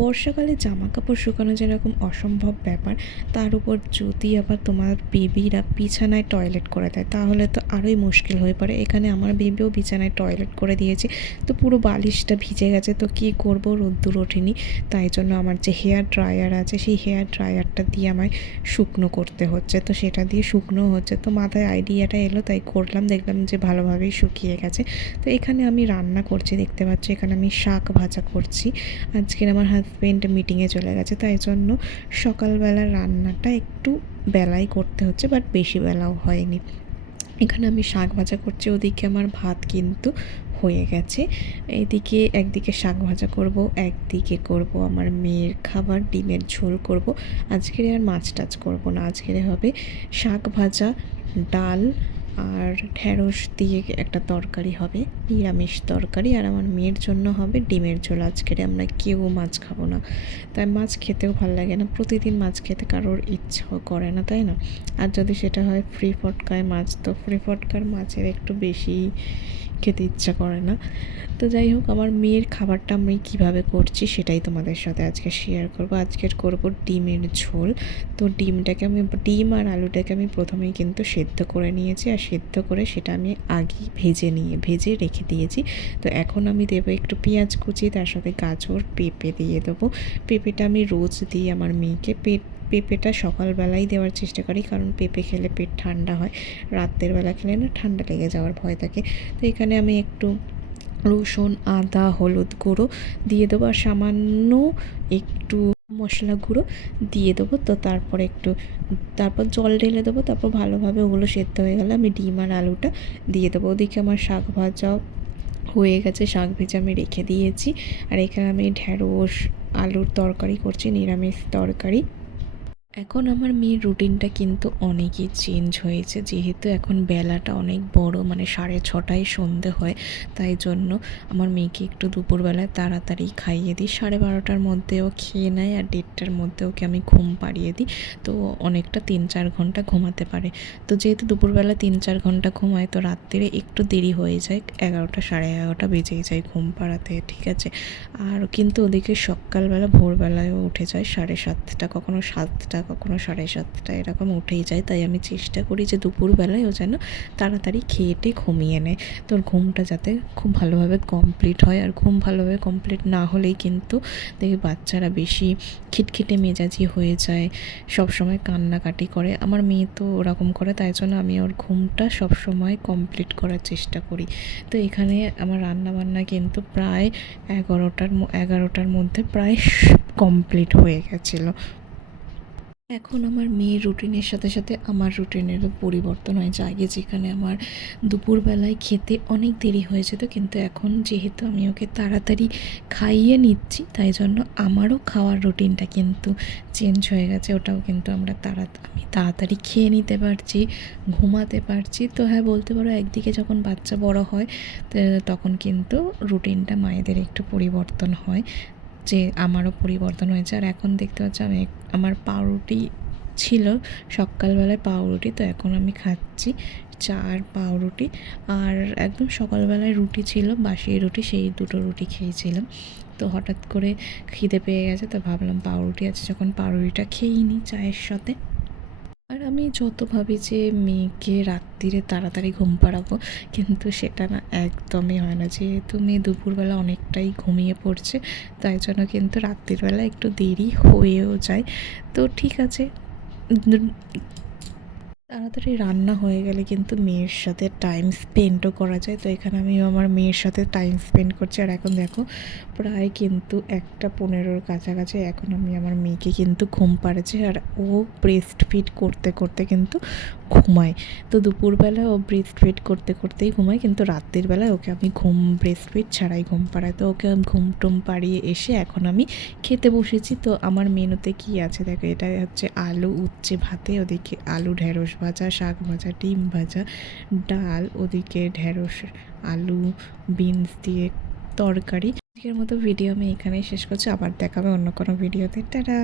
বর্ষাকালে জামা কাপড় শুকানো যেরকম অসম্ভব ব্যাপার, তার উপর যদি আবার তোমার বেবিরা বিছানায় টয়লেট করে দেয় তাহলে তো আরোই মুশকিল হয়ে পড়ে। এখানে আমার বেবিও বিছানায় টয়লেট করে দিয়েছে, তো পুরো বালিশটা ভিজে গেছে। তো কী করবো, রোদ্দুর ওঠেনি, তাই জন্য আমার যে হেয়ার ড্রায়ার আছে সেই হেয়ার ড্রায়ারটা দিয়ে আমায় শুকনো করতে হচ্ছে। তো সেটা দিয়ে শুকনো হচ্ছে, তো মাথায় আইডিয়াটা এলো, তাই করলাম, দেখলাম যে ভালোভাবেই শুকিয়ে গেছে। তো এখানে আমি রান্না করছি, দেখতে পাচ্ছি এখানে আমি শাক ভাজা করছি। আজকের আমার হাজব্যান্ড মিটিংয়ে চলে গেছে, তাই জন্য সকালবেলার রান্নাটা একটু বেলায় করতে হচ্ছে, বাট বেশি বেলাও হয়নি। এখানে আমি শাক ভাজা করছি, ওদিকে আমার ভাত কিন্তু হয়ে গেছে। এদিকে একদিকে শাক ভাজা করব, একদিকে করব আমার মেয়ের খাবার, ডিমের ঝোল করব। আজকের আর মাছ টাছ করবো না, আজকের হবে শাক ভাজা, ডাল আর ঢ্যাঁড়স দিয়ে একটা তরকারি হবে, নিরামিষ তরকারি। আর আমার মেয়ের জন্য হবে ডিমের ঝোল। আজকের আমরা কেউ মাছ খাবো না, তাই মাছ খেতেও ভালো লাগে না, প্রতিদিন মাছ খেতে কারোর ইচ্ছা করে না, তাই না? আর যদি সেটা হয় ফ্রি ফটকায় মাছ, তো ফ্রি ফটকার মাছের একটু বেশি খেতে ইচ্ছা করে না। তো যাই হোক, আমার মেয়ের খাবারটা আমি কীভাবে করছি সেটাই তোমাদের সাথে আজকে শেয়ার করব। আজকের করব ডিমের ঝোল। তো ডিম আর আলুটাকে আমি প্রথমেই কিন্তু সেদ্ধ করে নিয়েছি, আর সেদ্ধ করে সেটা আমি আগেই ভেজে রেখে দিয়েছি। তো এখন আমি দেবো একটু পেঁয়াজ কুচি, তার সাথে গাজর, পেঁপে দিয়ে দেবো। পেঁপেটা আমি রোজ দিই আমার মেয়েকে। পেঁপেটা সকালবেলাই দেওয়ার চেষ্টা করি, কারণ পেঁপে খেলে পেট ঠান্ডা হয়, রাতের বেলা খেলে না ঠান্ডা লেগে যাওয়ার ভয় থাকে। তো এখানে আমি একটু রসুন, আদা, হলুদ গুঁড়ো দিয়ে দেবো, আর সামান্য একটু মশলা গুঁড়ো দিয়ে দেবো। তো তারপর জল ঢেলে দেবো, তারপর ভালোভাবে ওগুলো সেদ্ধ হয়ে গেলে আমি ডিম আর আলুটা দিয়ে দেবো। ওদিকে আমার শাক ভাজাও হয়ে গেছে, শাক ভেজে আমি রেখে দিয়েছি। আর এখানে আমি ঢ্যাঁড়স আলুর তরকারি করছি, নিরামিষ তরকারি। এখন আমার মেয়ের রুটিনটা কিন্তু অনেকই চেঞ্জ হয়েছে, যেহেতু এখন বেলাটা অনেক বড়, মানে 6:30টায় সন্ধে হয়। তাই জন্য আমার মেয়েকে একটু দুপুরবেলায় তাড়াতাড়ি খাইয়ে দিই, 12:30টার মধ্যেও খেয়ে নেয়, আর 1:30টার মধ্যে ওকে আমি ঘুম পাড়িয়ে দিই। তো অনেকটা 3-4 ঘন্টা ঘুমাতে পারে। তো যেহেতু দুপুরবেলা 3-4 ঘন্টা ঘুমায়, তো রাত্রিরে একটু দেরি হয়ে যায়, 11টা 11:30 বেজেই যায় ঘুম পাড়াতে, ঠিক আছে? আর কিন্তু ওদিকে সকালবেলা ভোরবেলায়ও উঠে যায় 7:30, কখনো 7টা, কখনো 7:30 এরকম উঠেই যায়। তাই আমি চেষ্টা করি যে দুপুরবেলায় ও যেন তাড়াতাড়ি খেয়েটে ঘুমিয়ে নেয়, তোর ঘুমটা যাতে খুব ভালোভাবে কমপ্লিট হয়। আর ঘুম ভালোভাবে কমপ্লিট না হলেই কিন্তু দেখি বাচ্চারা বেশি খিটখিটে মেজাজি হয়ে যায়, সবসময় কান্নাকাটি করে। আমার মেয়ে তো ওরকম করে, তাই জন্য আমি ওর ঘুমটা সবসময় কমপ্লিট করার চেষ্টা করি। তো এখানে আমার রান্নাবান্না কিন্তু প্রায় 11টার মধ্যে প্রায় কমপ্লিট হয়ে গেছিলো। এখন আমার মেয়ের রুটিনের সাথে সাথে আমার রুটিনেরও পরিবর্তন হয়েছে। আগে যেখানে আমার দুপুরবেলায় খেতে অনেক দেরি হয়ে যেত, কিন্তু এখন যেহেতু আমি ওকে তাড়াতাড়ি খাইয়ে নিচ্ছি, তাই জন্য আমারও খাওয়ার রুটিনটা কিন্তু চেঞ্জ হয়ে গেছে। ওটাও কিন্তু আমি তাড়াতাড়ি খেয়ে নিতে পারছি, ঘুমাতে পারছি। তো হ্যাঁ, বলতে পারো একদিকে যখন বাচ্চা বড় হয় তখন কিন্তু রুটিনটা মায়েদের একটু পরিবর্তন হয়, যে আমারও পরিবর্তন হয়েছে। আর এখন দেখতে পাচ্ছি আমার পাউরুটি ছিল সকালবেলায়, পাউরুটি, তো এখন আমি খাচ্ছি চা আর পাউরুটি। আর একদম সকালবেলায় রুটি ছিল, বাসি রুটি, সেই দুটো রুটি খেয়েছিলাম। তো হঠাৎ করে খিদে পেয়ে গেছে, তো ভাবলাম পাউরুটি আছে যখন পাউরুটিটা খেয়েই নিই চায়ের সাথে। আর আমি যত ভাবি যে মেয়েকে রাত্রিরে তাড়াতাড়ি ঘুম পাড়াবো, কিন্তু সেটা না একদমই হয় না। যেহেতু মেয়ে দুপুরবেলা অনেকটাই ঘুমিয়ে পড়ছে, তাই জন্য কিন্তু রাত্রিবেলা একটু দেরি হয়েও যায়। তো ঠিক আছে, তাড়াতাড়ি রান্না হয়ে গেলে কিন্তু মেয়ের সাথে টাইম স্পেন্ডও করা যায়। তো এখানে আমি আমার মেয়ের সাথে টাইম স্পেন্ড করছি। আর এখন দেখো প্রায় কিন্তু 1:15 কাছাকাছি, এখন আমি আমার মেয়েকে কিন্তু ঘুম পাড়াচ্ছি। আর ও ব্রেস্ট ফিড করতে করতে কিন্তু ঘুমায়। তো দুপুরবেলা ও ব্রেস্ট ফিড করতে করতেই ঘুমায়, কিন্তু রাত্রির বেলায় ওকে আমি ব্রেস্ট ফিড ছাড়াই ঘুম পাড়াই। তো ওকে ঘুম টুম পাড়িয়ে এসে এখন আমি খেতে বসেছি। তো আমার মেনুতে কি আছে দেখো, এটা হচ্ছে আলু উচ্ছে ভাতে, ওদিকে আলু ঢ্যাঁড়স ভাজা, শাক ভাজা, ডিম ভাজা, ডাল, ওদিকে ঢ্যাঁড়স আলু বিনস দিয়ে তরকারি। আজকের মতো ভিডিও আমি এখানেই শেষ করছি, আবার দেখাবে অন্য কোনো ভিডিওতে। টাটা।